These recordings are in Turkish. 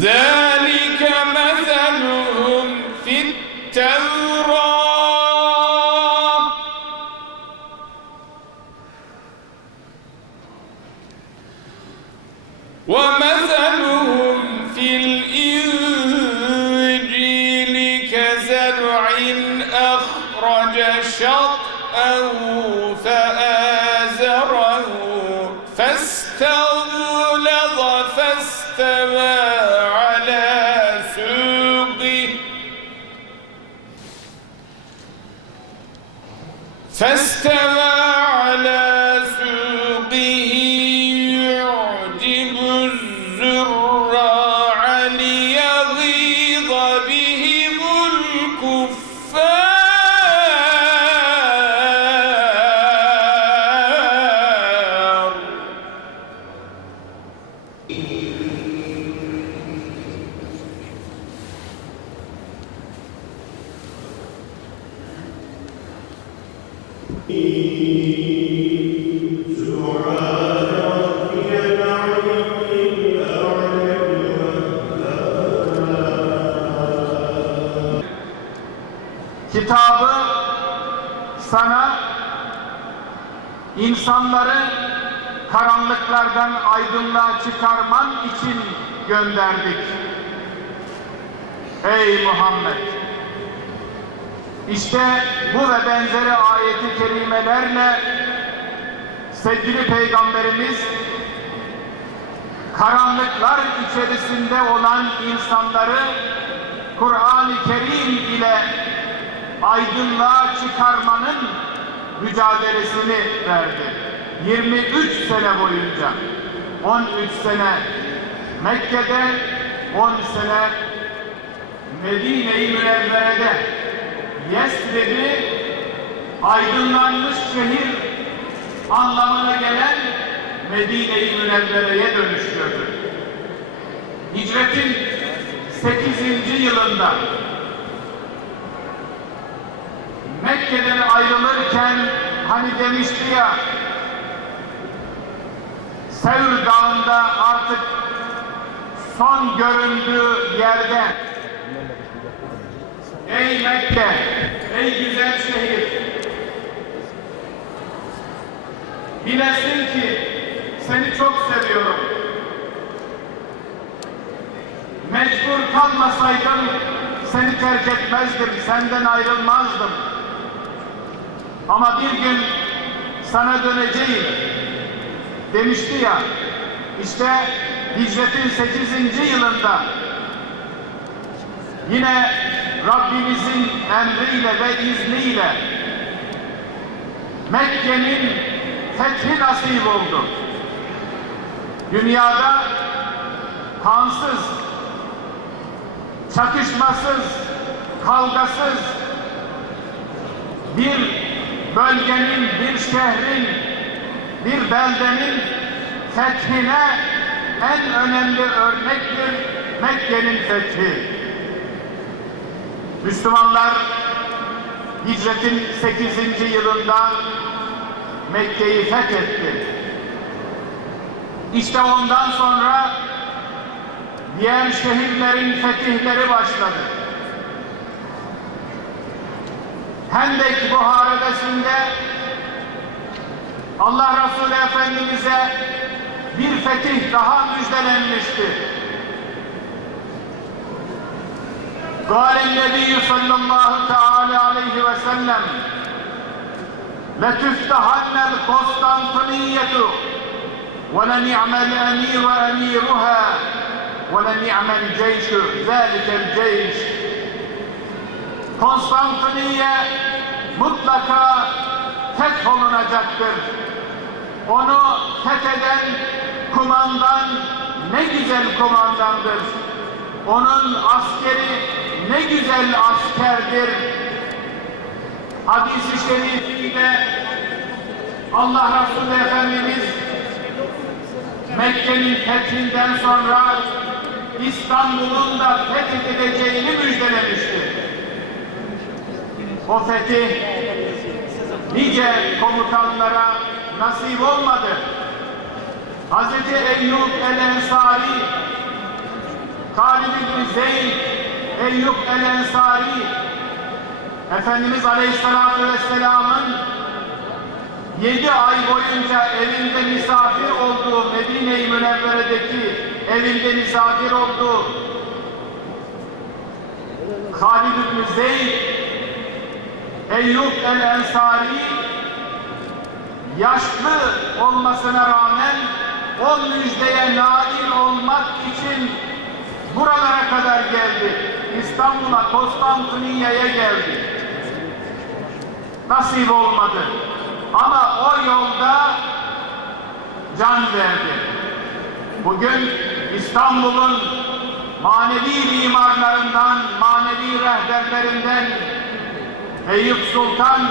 ذلك مثلهم في التوراة. ومثلهم في الإنجيل كزرع أخرج شطأه فاستوى kitabı sana insanları karanlıklardan aydınlığa çıkarman için gönderdik. Ey Muhammed! İşte bu ve benzeri ayeti kerimelerle sevgili Peygamberimiz karanlıklar içerisinde olan insanları Kur'an-ı Kerim ile aydınlığa çıkarmanın mücadelesini verdi. 23 sene boyunca 13 sene Mekke'de 10 sene Medine-i Münevvere'de Yesrib'i aydınlanmış şehir anlamına gelen Medine-i Münevvere'ye dönüştürdü. Hicretin 8. yılında Mekke'den ayrılırken hani demişti ya Sevr Dağı'nda artık son göründüğü yerde Ey Mekke, ey güzel şehir Bilesin ki seni çok seviyorum. Mecbur kalmasaydım seni terk etmezdim, senden ayrılmazdım. Ama bir gün sana döneceğim demişti ya. İşte hicretin 8. yılında yine Rabbimizin emriyle ve izniyle Mekke'nin fethi nasip oldu. Dünyada kansız, çatışmasız, kavgasız bir bölgenin, bir şehrin, bir beldenin fethine en önemli örnektir Mekke'nin fethi. Müslümanlar hicretin 8. yılında Mekke'yi fethetti. İşte ondan sonra diğer şehirlerin fetihleri başladı. Hendek Muharebesi'nde Allah Resulü Efendimiz'e bir fetih daha müjdelenmişti. قال النبي صلى الله تعالى عليه وسلم لتفتحن القسطنطينية ولنعم الأمير أميرها ولنعم الجيش ذلك الجيش Konstantiniye mutlaka fetholunacaktır. Onu fetheden kumandan ne güzel kumandandır. Onun askeri ne güzel askerdir. Hadis-i şerifiyle Allah Resulü Efendimiz Mekke'nin fethinden sonra İstanbul'un da fethedileceğini müjdelemiştir. O fetih nice komutanlara nasip olmadı. Hazreti Eyyub el-Ensari Halid İbni Zeyd, Eyyub el-Ensari, Efendimiz Aleyhisselatü Vesselam'ın yedi ay boyunca evinde misafir olduğu Medine-i Münevvere'deki evinde misafir olduğu Halid İbni Zeyd, Eyyub el-Ensari yaşlı olmasına rağmen o müjdeye nail olmak için buralara kadar geldi. İstanbul'a, Konstantiniyye'ye geldi. Nasip olmadı. Ama o yolda can verdi. Bugün İstanbul'un manevi mimarlarından, manevi rehberlerinden Eyüp Sultan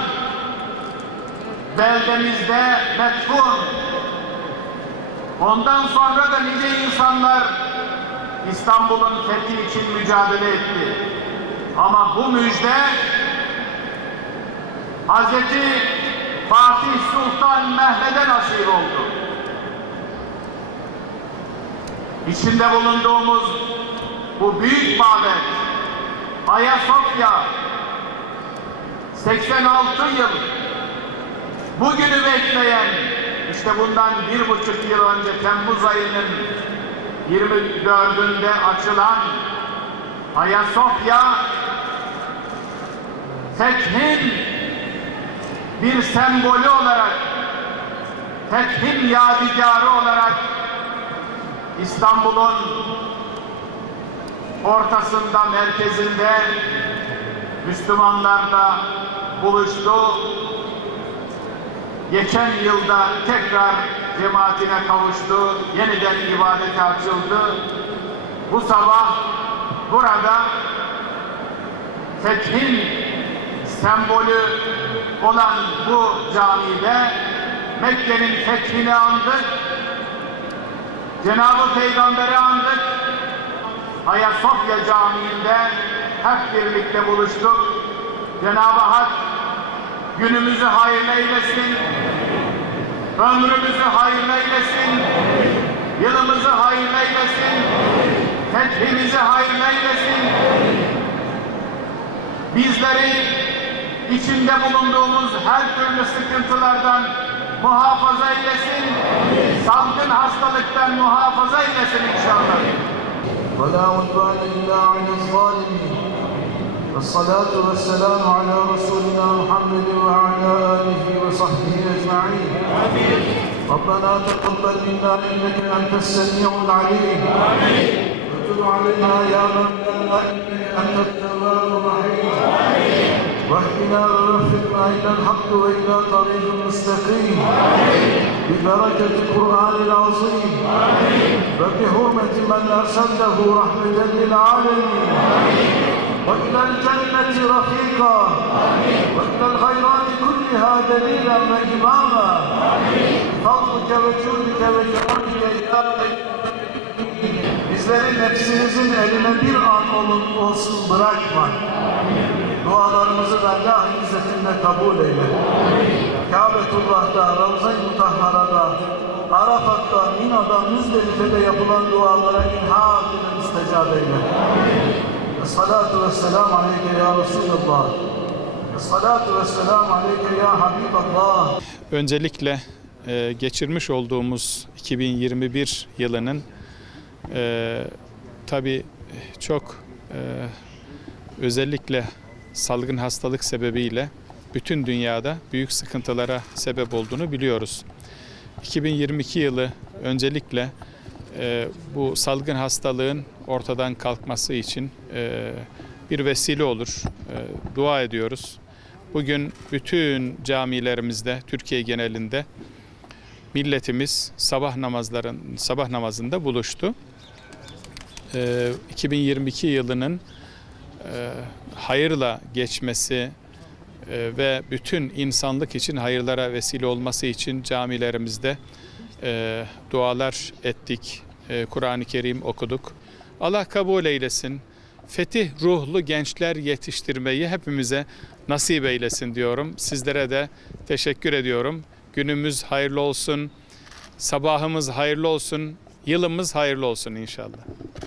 beldemizde metfun. Ondan sonra da nice insanlar İstanbul'un fethi için mücadele etti. Ama bu müjde Hazreti Fatih Sultan Mehmet'e nasip oldu. İçinde bulunduğumuz bu büyük mabet Ayasofya 86 yıl. Bugünü bekleyen işte bundan bir buçuk yıl önce Temmuz ayının 24'ünde açılan Ayasofya fethin bir sembolü olarak fethin yadigarı olarak İstanbul'un ortasında, merkezinde Müslümanlarla buluştu. Geçen yılda tekrar cemaatine kavuştu. Yeniden ibadete açıldı. Bu sabah burada fethin sembolü olan bu camide Mekke'nin fethini andık. Cenab-ı Peygamber'i andık. Ayasofya Camii'nde hep birlikte buluştuk. Cenab-ı Hak günümüzü hayırlı eylesin. Ömrümüzü hayırlı eylesin. Yılımızı hayırlı eylesin. Fethimizi hayırlı eylesin. Bizleri içinde bulunduğumuz her türlü sıkıntılardan muhafaza eylesin. Salgın hastalıktan muhafaza eylesin inşallah. ولا عدوان إلا على الظالمين والصلاة والسلام على رسولنا محمد وعلى آله وصحبه أجمعين. ربنا تقبل منا إنك أنت السميع العليم. وتب علينا يا مولانا إنك أنت التواب الرحيم. واهدنا ووفقنا إلى الحق وإلى طريق مستقيم. ببركة القرآن العظيم. وبحرمة من أرسلته رحمة للعالمين. وإلى الجنة رفيقا وإلى الخيرات كلها دليلا وإماما بفضلك وجودك وكرمك يا Bizleri nefsimizin eline bir an olun, olsun bırakma. Dualarımızı dergah izzetinde kabul eyle. Kabetullah'ta, Ravza-i Mutahhara'da, Arafat'ta, Mina'da, Müzdelife'de yapılan dualara inhal ile müstecab eyle. Esselatu vesselamu aleyke ya Resulallah. Esselatu vesselamu aleyke ya Habiballah. Öncelikle e, geçirmiş olduğumuz 2021 yılının e, tabii çok e, özellikle salgın hastalık sebebiyle bütün dünyada büyük sıkıntılara sebep olduğunu biliyoruz. 2022 yılı öncelikle e, bu salgın hastalığın ortadan kalkması için e, bir vesile olur. E, dua ediyoruz. Bugün bütün camilerimizde, Türkiye genelinde milletimiz sabah namazların sabah namazında buluştu. Ee, 2022 yılının e, hayırla geçmesi e, ve bütün insanlık için hayırlara vesile olması için camilerimizde e, dualar ettik. Kur'an-ı Kerim okuduk. Allah kabul eylesin. Fetih ruhlu gençler yetiştirmeyi hepimize nasip eylesin diyorum. Sizlere de teşekkür ediyorum. Günümüz hayırlı olsun. Sabahımız hayırlı olsun. Yılımız hayırlı olsun inşallah.